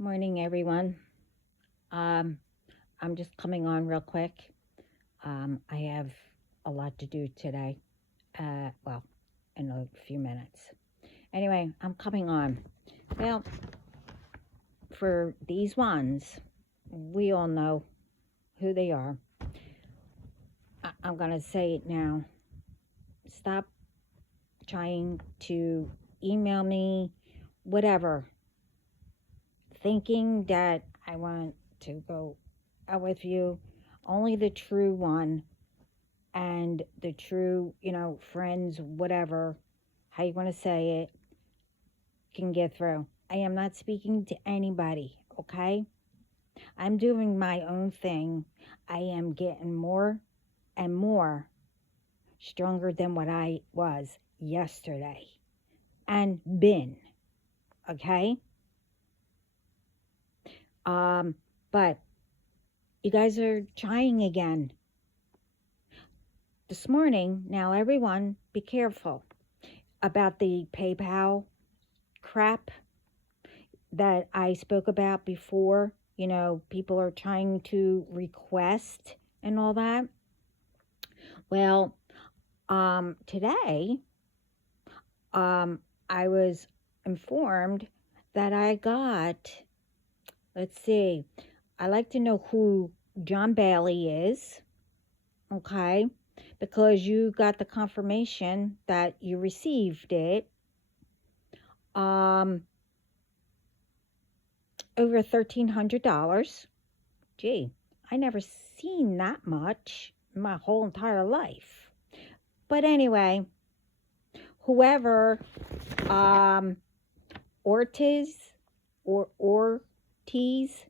Morning, everyone. Um, I'm just coming on real quick. I have a lot to do today. Well, in a few minutes. Anyway, I'm coming on. Well, for these ones, we all know who they are. I'm going to say it now. Stop trying to email me, whatever, thinking that I want to go out with you. Only the true one and the true, friends, whatever, how you want to say it, can get through. I am not speaking to anybody, okay? I'm doing my own thing. I am getting more and more stronger than what I was yesterday and been, okay? But you guys are trying again. This morning, now everyone be careful about the PayPal crap that I spoke about before. People are trying to request and all that. Well, today, I was informed that I got, let's see, I like to know who John Bailey is, okay? Because you got the confirmation that you received it. Over $1,300. Gee, I never seen that much in my whole entire life. But anyway, whoever Ortiz or Ortiz,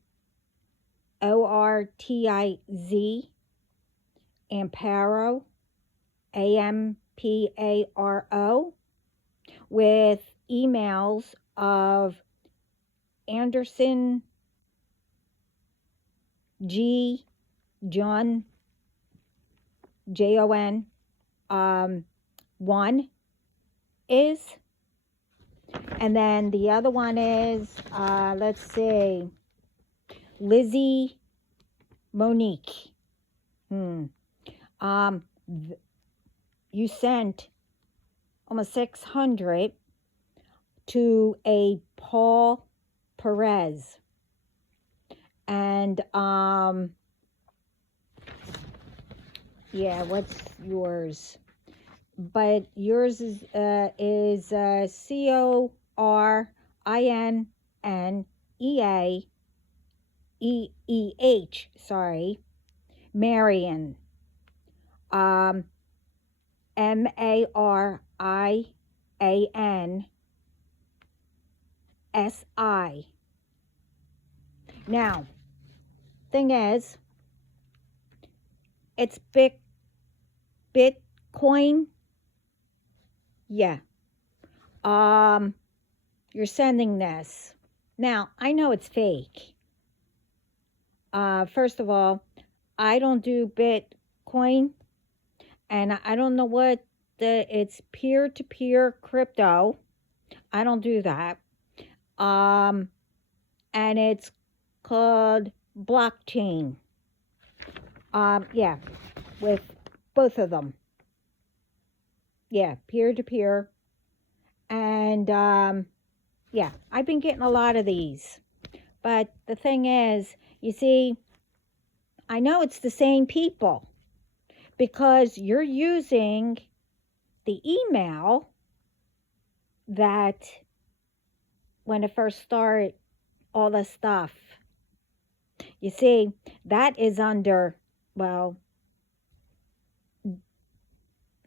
Ortiz, Amparo, Amparo, with emails of Anderson G. John Jon, one is, and then the other one is let's see, Lizzie Monique. You sent almost 600 to a Paul Perez, and yeah, what's yours? But yours is CORINNEAEEH. Sorry, Marion. MARIANSI. Now, thing is, it's Bitcoin. Yeah. You're sending this. Now, I know it's fake. First of all, I don't do Bitcoin, and I don't know what it's peer-to-peer crypto. I don't do that. And it's called blockchain. Yeah, with both of them. Yeah, peer-to-peer. And yeah, I've been getting a lot of these. But the thing is, you see, I know it's the same people because you're using the email that when it first started, all the stuff. You see, that is under, well,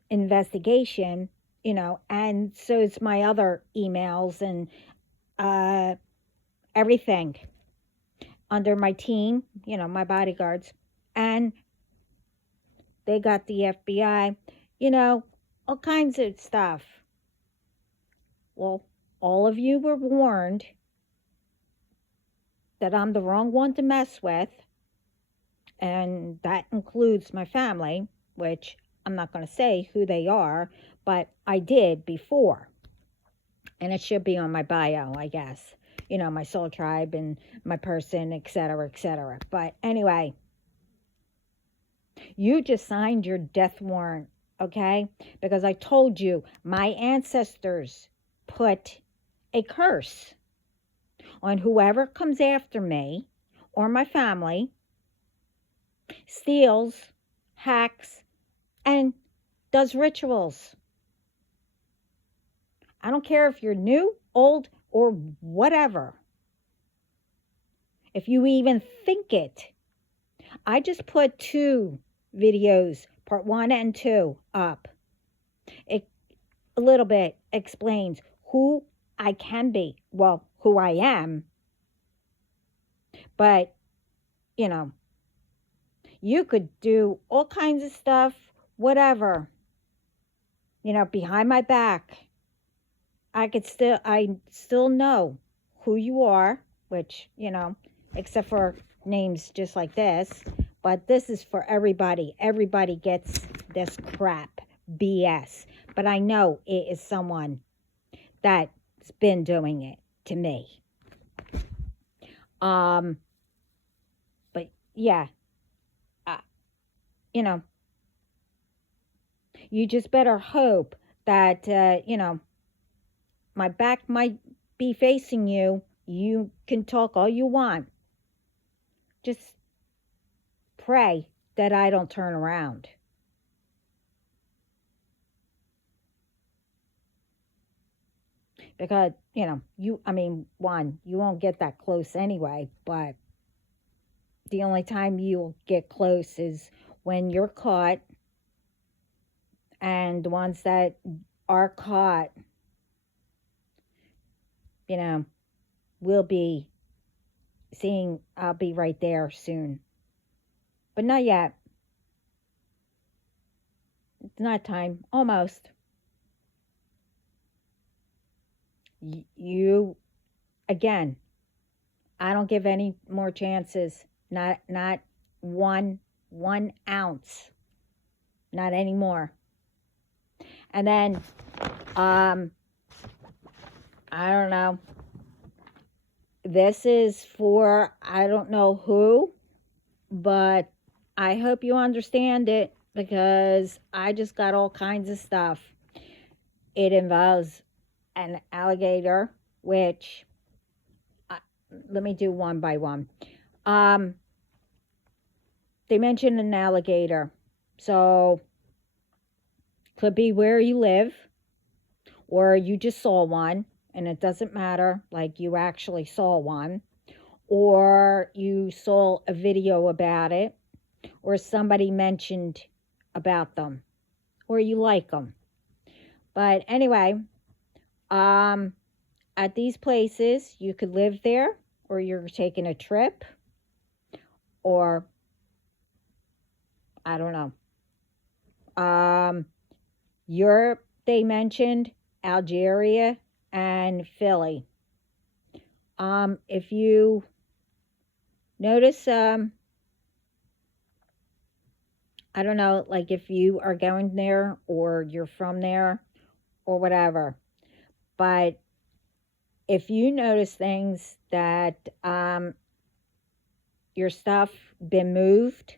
investigation, and so it's my other emails and everything under my team, my bodyguards, and they got the FBI, all kinds of stuff. Well, all of you were warned that I'm the wrong one to mess with, and that includes my family, which I'm not going to say who they are, but I did before, and it should be on my bio, I guess. my soul tribe and my person, etc., etc. But anyway, you just signed your death warrant, okay? Because I told you my ancestors put a curse on whoever comes after me or my family, steals, hacks, and does rituals. I don't care if you're new, old, or whatever. If you even think it. I just put 2 videos, part 1 and 2, up. It a little bit explains who I can be. Well, who I am. But, you know, you could do all kinds of stuff, whatever. Behind my back. I still know who you are, which, except for names just like this, but this is for everybody. Everybody gets this crap, BS. But I know it is someone that's been doing it to me. But yeah, you just better hope that, my back might be facing you. You can talk all you want. Just pray that I don't turn around. Because, you won't get that close anyway, but the only time you'll get close is when you're caught, and the ones that are caught, will be seeing, I'll be right there soon. But not yet. It's not time. Almost. You, again, I don't give any more chances. Not 1 ounce. Not anymore. And then, I don't know. This is for, I don't know who, but I hope you understand it, because I just got all kinds of stuff. It involves an alligator, which, let me do one by one. They mentioned an alligator. So, could be where you live, or you just saw one, and it doesn't matter, like you actually saw one, or you saw a video about it, or somebody mentioned about them, or you like them. But anyway, at these places, you could live there, or you're taking a trip, or I don't know. Europe, they mentioned Algeria and Philly. If you notice, I don't know, like if you are going there or you're from there or whatever, but if you notice things that your stuff been moved,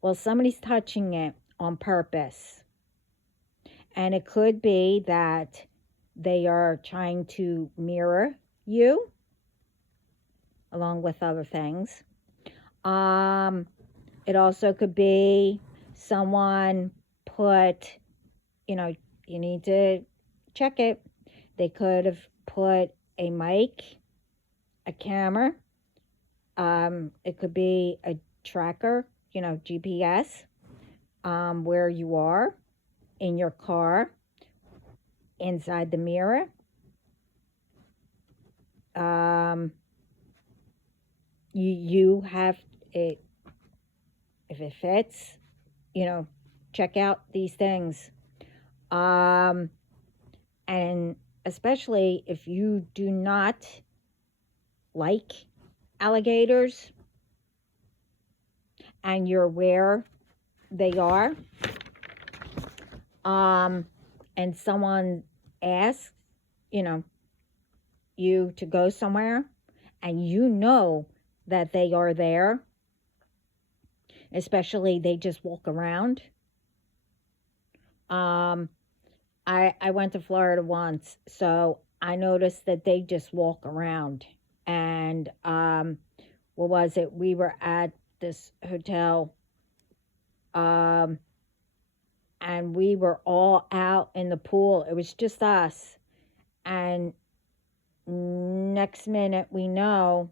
well, somebody's touching it on purpose. And it could be that they are trying to mirror you, along with other things. It also could be someone put, you need to check it. They could have put a mic, a camera. It could be a tracker, GPS, where you are in your car, inside the mirror. You have it, if it fits, check out these things. And especially if you do not like alligators and you're where they are, and someone asks, you to go somewhere and you know that they are there, especially they just walk around. Um, I went to Florida once, so I noticed that they just walk around. And what was it? We were at this hotel, um, and we were all out in the pool. It was just us. And next minute, we know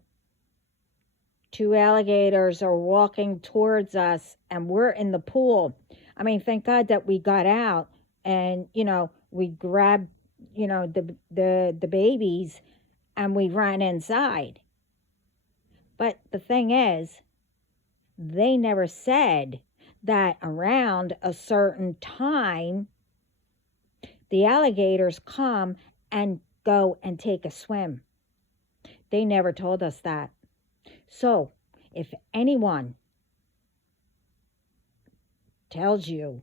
two alligators are walking towards us, and we're in the pool. I mean, thank God that we got out, and we grabbed the babies, and we ran inside. But the thing is, they never said that around a certain time the alligators come and go and take a swim. They never told us that. So if anyone tells you,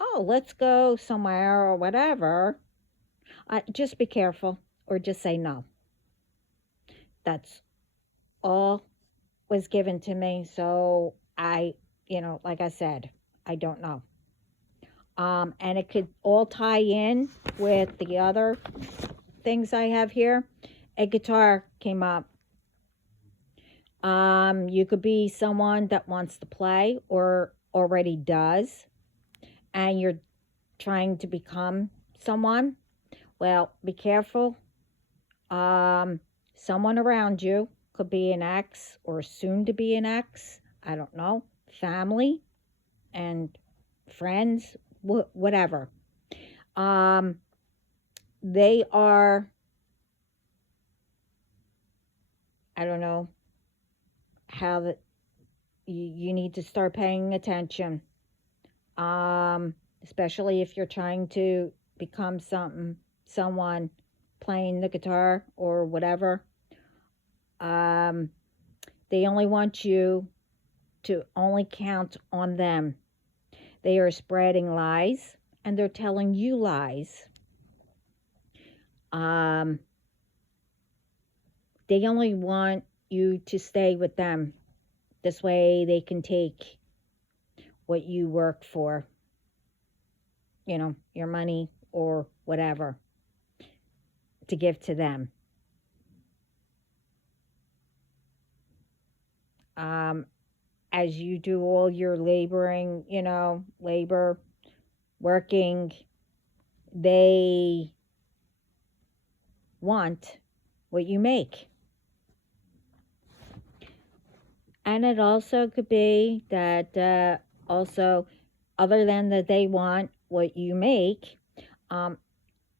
oh, let's go somewhere or whatever, just be careful or just say no. That's all was given to me. So like I said, I don't know. And it could all tie in with the other things I have here. A guitar came up. You could be someone that wants to play or already does, and you're trying to become someone. Well, be careful. Someone around you could be an ex or soon to be an ex. I don't know. Family and friends, whatever. They are, I don't know how that you need to start paying attention. Especially if you're trying to become someone playing the guitar or whatever. They only want you to only count on them. They are spreading lies and they're telling you lies. They only want you to stay with them. This way they can take what you work for, your money or whatever, to give to them. As you do all your laboring, labor, working, they want what you make. And it also could be that also, other than that they want what you make,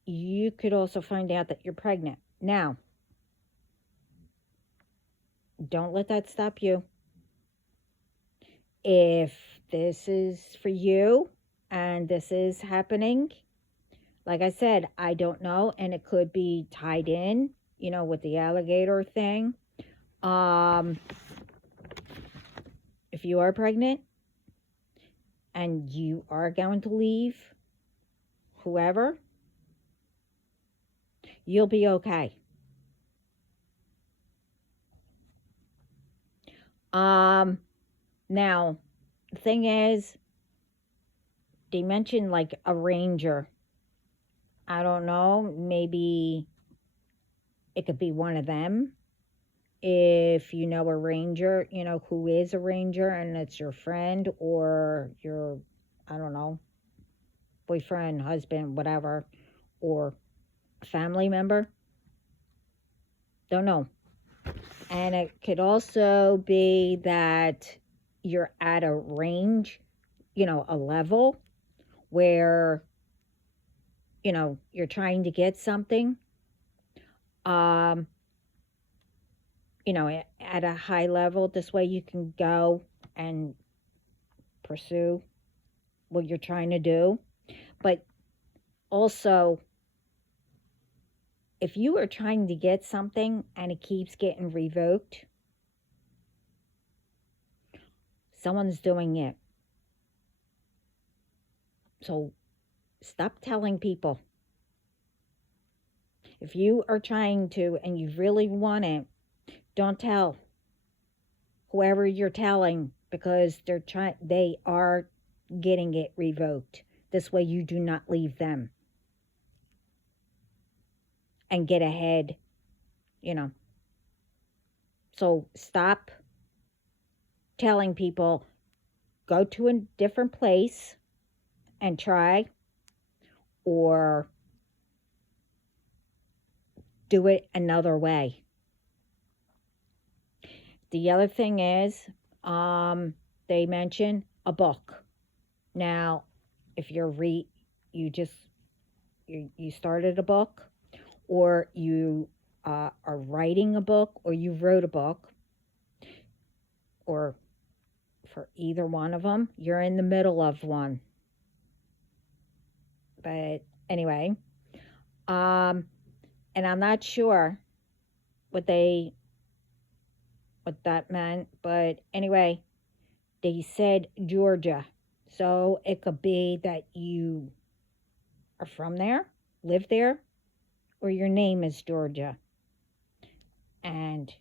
you could also find out that you're pregnant. Now, don't let that stop you. If this is for you and this is happening, like I said, I don't know, and it could be tied in, with the alligator thing. If you are pregnant and you are going to leave whoever, you'll be okay. Now, the thing is, they mentioned like a ranger. I don't know, maybe it could be one of them. If you know a ranger, who is a ranger, and it's your friend or your, I don't know, boyfriend, husband, whatever, or a family member. Don't know. And it could also be that you're at a range, a level where, you're trying to get something, at a high level. This way you can go and pursue what you're trying to do. But also, if you are trying to get something and it keeps getting revoked, someone's doing it. So stop telling people. If you are trying to and you really want it, don't tell whoever you're telling, because they are getting it revoked. This way you do not leave them and get ahead, you know. So stop telling people, go to a different place and try, or do it another way. The other thing is, they mention a book. Now, if you just you started a book, or you are writing a book, or you wrote a book, or for either one of them, you're in the middle of one. But anyway, and I'm not sure what that meant, but anyway, they said Georgia. So it could be that you are from there, live there, or your name is Georgia. And,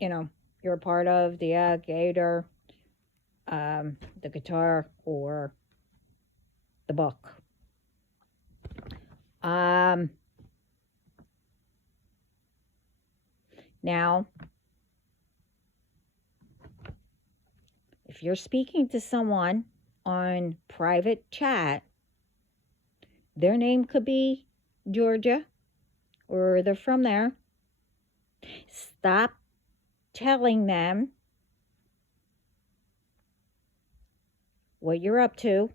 you're a part of the alligator, the guitar, or the book. Now, if you're speaking to someone on private chat, their name could be Georgia, or they're from there. Stop telling them what you're up to,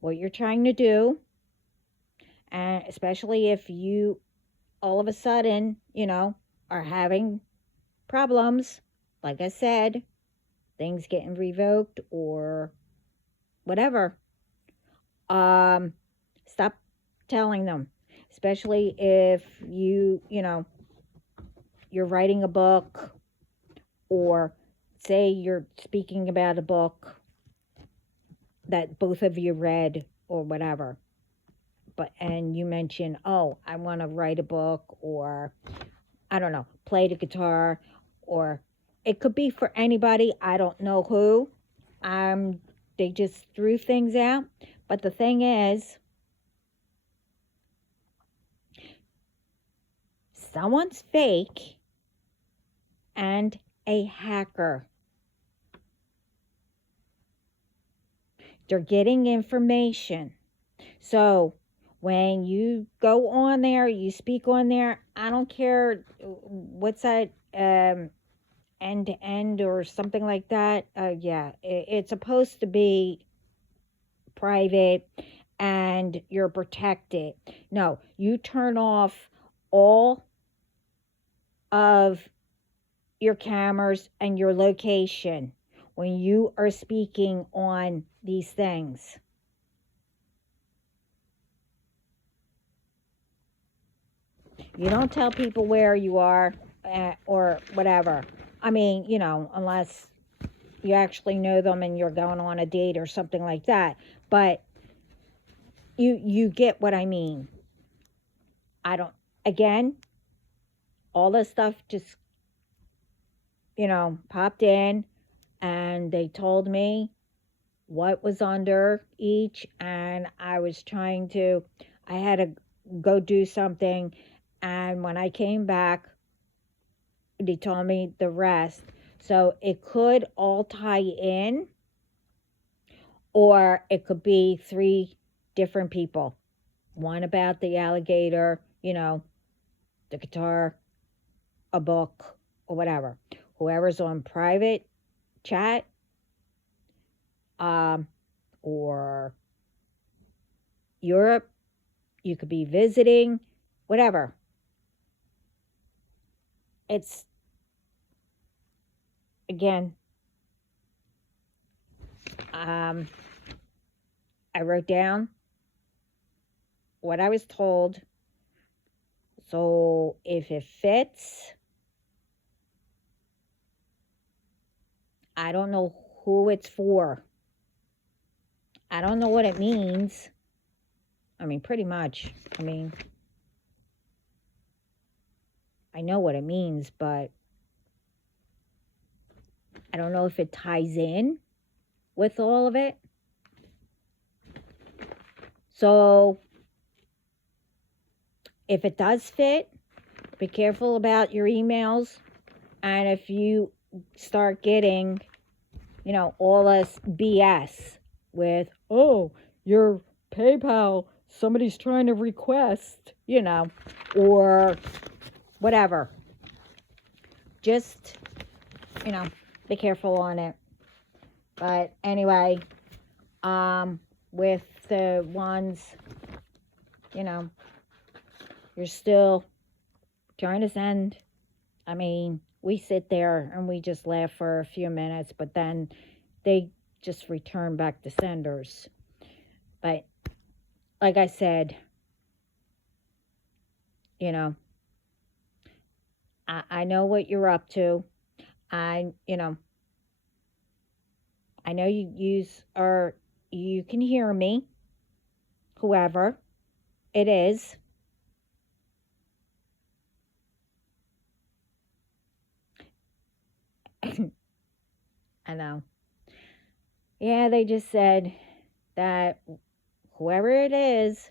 what you're trying to do, and especially if you all of a sudden, are having problems, like I said, things getting revoked or whatever. Stop telling them, especially if you're writing a book, or say you're speaking about a book that both of you read or whatever, and you mention, oh, I want to write a book, or I don't know, play the guitar, or it could be for anybody. I don't know who. They just threw things out. But the thing is, someone's fake and a hacker. They're getting information. So when you go on there, you speak on there, I don't care what's that, end to end or something like that. Yeah, it's supposed to be private and you're protected. No, you turn off all of your cameras and your location when you are speaking on these things. You don't tell people where you are, or whatever. I mean, unless you actually know them and you're going on a date or something like that. But you get what I mean. Again, all this stuff just, popped in, and they told me what was under each, and I had to go do something, and when I came back, they told me the rest. So it could all tie in, or it could be 3 different people. One about the alligator, the guitar, a book, or whatever. Whoever's on private chat, or Europe, you could be visiting, whatever. It's, again, I wrote down what I was told. So if it fits, I don't know who it's for. I don't know what it means. I mean, pretty much. I mean, I know what it means, but I don't know if it ties in with all of it. So if it does fit, be careful about your emails. And if you start getting, all this BS with, oh, your PayPal, somebody's trying to request, or whatever. Just, be careful on it. But anyway, with the ones, you're still trying to send. I mean, we sit there and we just laugh for a few minutes, but then they just return back to senders. But like I said, I know what you're up to. I know you can hear me, whoever it is. I know. Yeah, they just said that whoever it is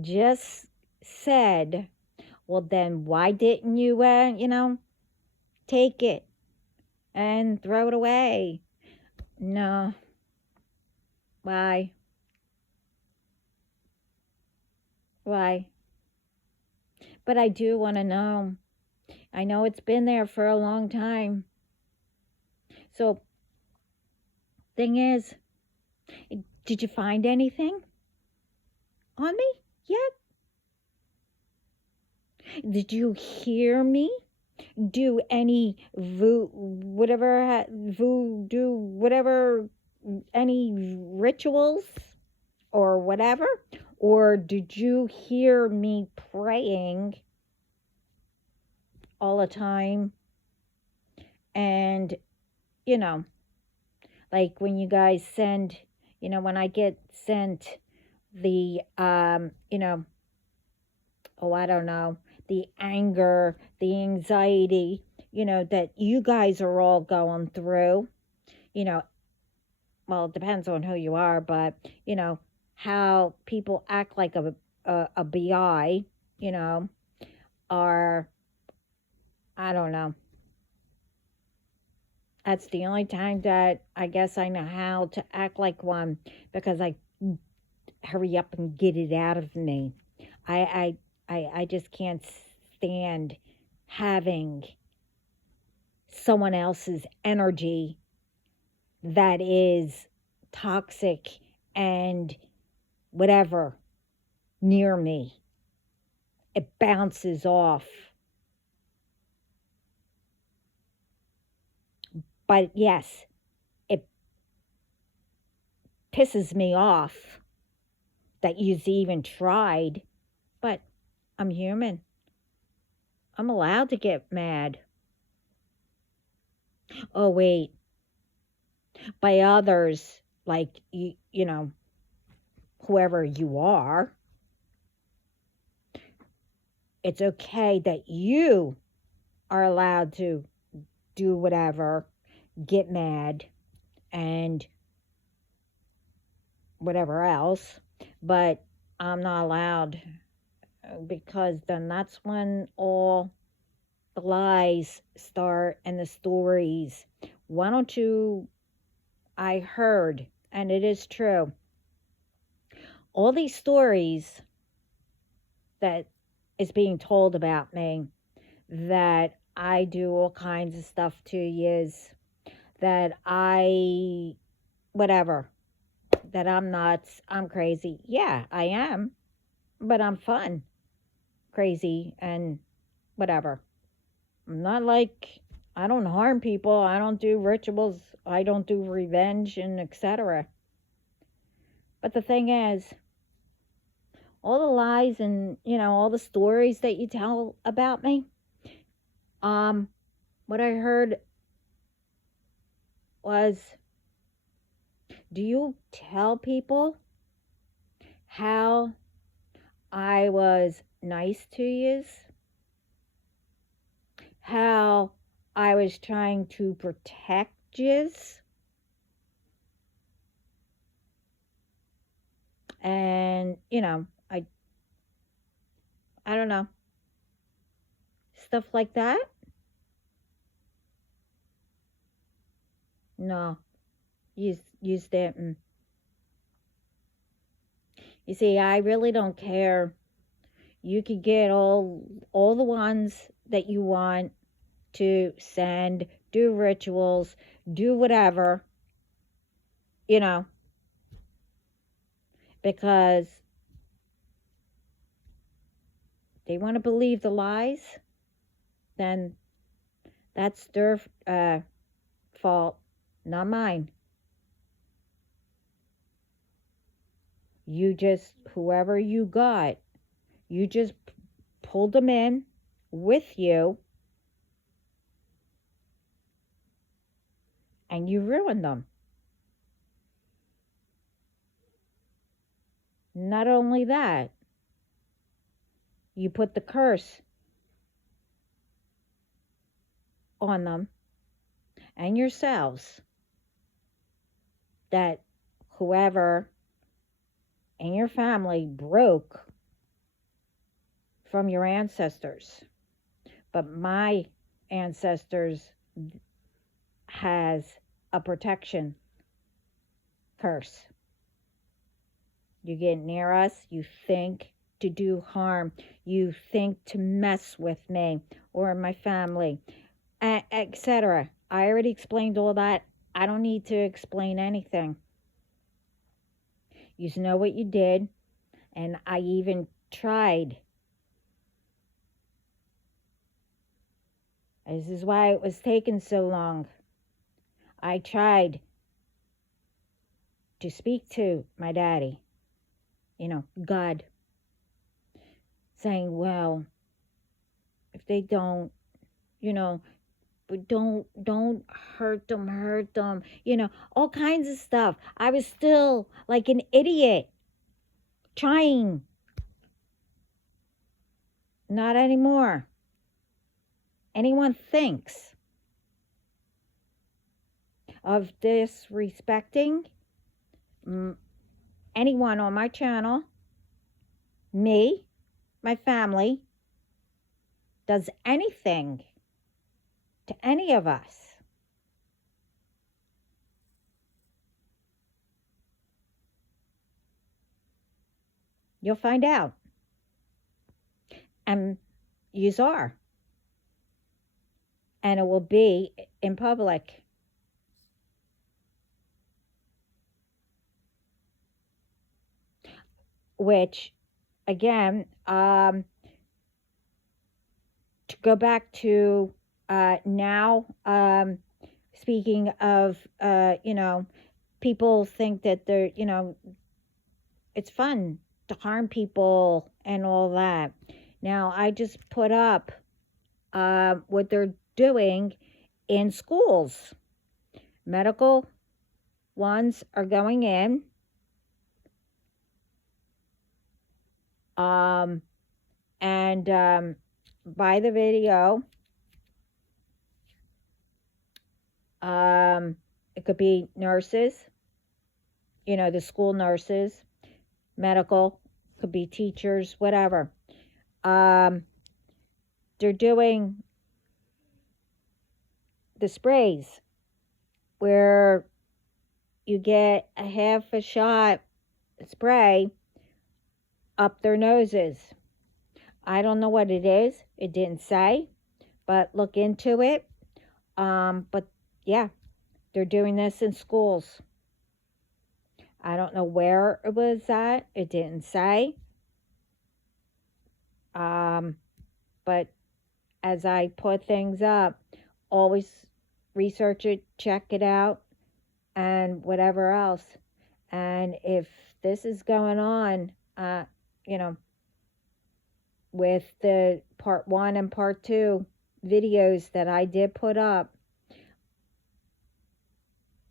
just said, well, then why didn't you, take it and throw it away? No. Why? Why? But I do want to know. I know it's been there for a long time. So, thing is, did you find anything on me yet? Did you hear me do any voodoo, whatever, any rituals or whatever? Or did you hear me praying all the time? And, like when you guys send, when I get sent the, I don't know, the anger, the anxiety, that you guys are all going through, well, it depends on who you are, but, how people act like a BI, are, I don't know. That's the only time that I guess I know how to act like one, because I hurry up and get it out of me. I just can't stand having someone else's energy that is toxic and whatever near me. It bounces off. But yes, it pisses me off that you've even tried. But I'm human. I'm allowed to get mad. Oh, wait. By others, like, whoever you are, it's okay that you are allowed to do whatever, get mad, and whatever else. But I'm not allowed, because then that's when all the lies start and the stories. Why don't you? I heard, and it is true, all these stories that is being told about me, that I do all kinds of stuff to yous, that I, whatever, that I'm nuts, I'm crazy. Yeah, I am, but I'm fun, crazy, and whatever. I'm not like, I don't harm people, I don't do rituals, I don't do revenge, and etc. But the thing is, all the lies and, all the stories that you tell about me, what I heard was, do you tell people how I was nice to you, how I was trying to protect you, and I don't know, stuff like that. No, you didn't. You see, I really don't care. You could get all the ones that you want to send, do rituals, do whatever, you know, because they want to believe the lies, then that's their fault, not mine. You just, whoever you got, you just pulled them in with you and you ruined them. Not only that, you put the curse on them and yourselves that whoever in your family broke from your ancestors. But my ancestors has a protection curse. You get near us, you think to do harm, you think to mess with me or my family, etc. I already explained all that. I don't need to explain anything. You know what you did, and I even tried. This is why it was taking so long. I tried to speak to my daddy, God, saying, well, if they don't, but don't hurt them, all kinds of stuff. I was still like an idiot trying. Not anymore. Anyone thinks of disrespecting anyone on my channel, me, my family, does anything to any of us, you'll find out. And yous are. And it will be in public. Which, again, to go back to now, speaking of, people think that they're, it's fun to harm people and all that. Now, I just put up what they're doing in schools. Medical ones are going in. And by the video, it could be nurses, the school nurses, medical, could be teachers, whatever. They're doing the sprays where you get a half a shot spray up their noses. I don't know what it is. It didn't say, but look into it. But yeah, they're doing this in schools. I don't know where it was at. It didn't say. But as I put things up, always research it, check it out, and whatever else. And if this is going on, with the part 1 and part 2 videos that I did put up,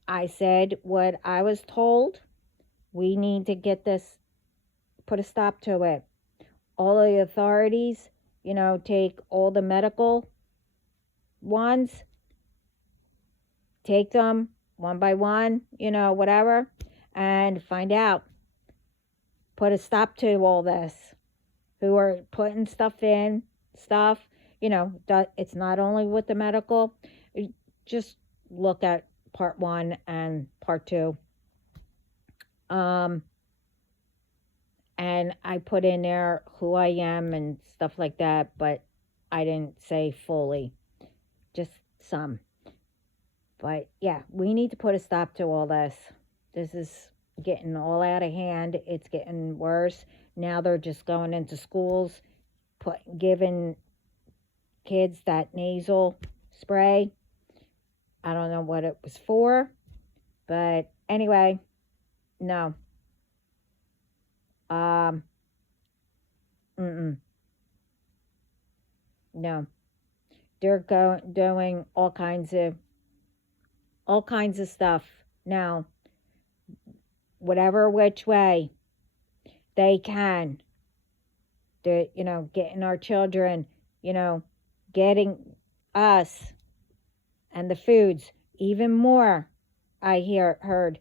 I said what I was told. We need to get this, put a stop to it. all the authorities, take all the medical ones, take them one by one, whatever, and find out. Put a stop to all this. Who are putting stuff in, it's not only with the medical. Just look at part 1 and part 2. And I put in there who I am and stuff like that, but I didn't say fully, just some. But yeah, we need to put a stop to all this. This is getting all out of hand. It's getting worse. Now they're just going into schools, giving kids that nasal spray. I don't know what it was for, but anyway, no. No. They're doing all kinds of stuff now. Whatever which way they can. They're, getting our children, getting us and the foods even more, I heard,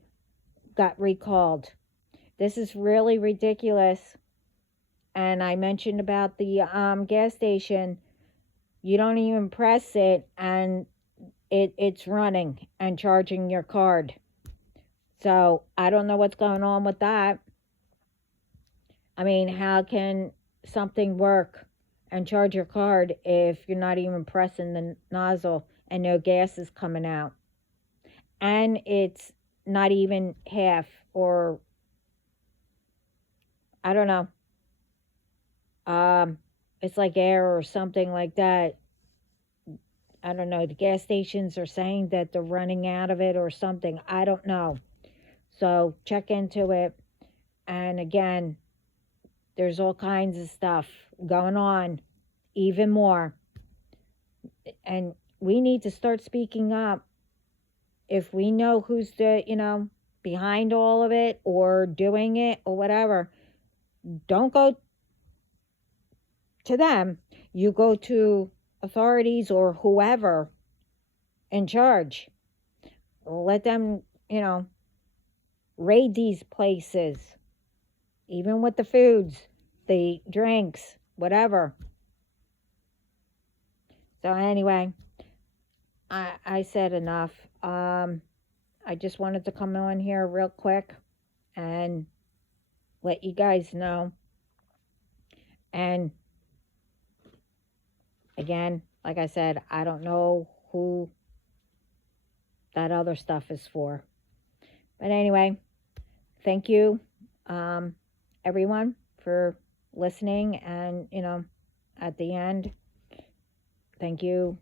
got recalled. This is really ridiculous. And I mentioned about the gas station. You don't even press it and it's running and charging your card. So I don't know what's going on with that. I mean, how can something work and charge your card if you're not even pressing the nozzle and no gas is coming out? And it's not even half, or I don't know. It's like air or something like that. I don't know. The gas stations are saying that they're running out of it or something. I don't know. So check into it. And again, there's all kinds of stuff going on, even more. And we need to start speaking up. If we know who's behind all of it or doing it or whatever, don't go to them. You go to authorities or whoever in charge. Let them, raid these places, even with the foods, the drinks, whatever. So anyway, I said enough. I just wanted to come on here real quick and let you guys know. And again, like I said, I don't know who that other stuff is for. But anyway, thank you, everyone, for listening. And, at the end, thank you.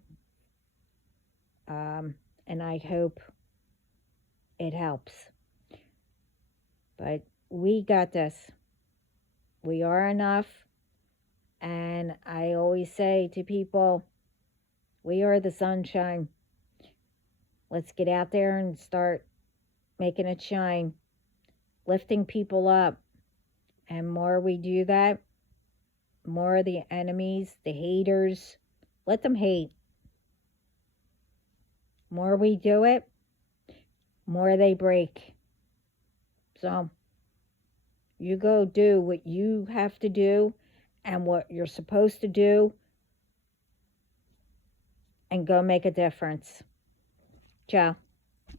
And I hope it helps. But we got this. We are enough. And I always say to people, we are the sunshine. Let's get out there and start making it shine, lifting people up. And more we do that, more the enemies, the haters, let them hate. More we do it, more they break. So you go do what you have to do and what you're supposed to do, and go make a difference. Ciao.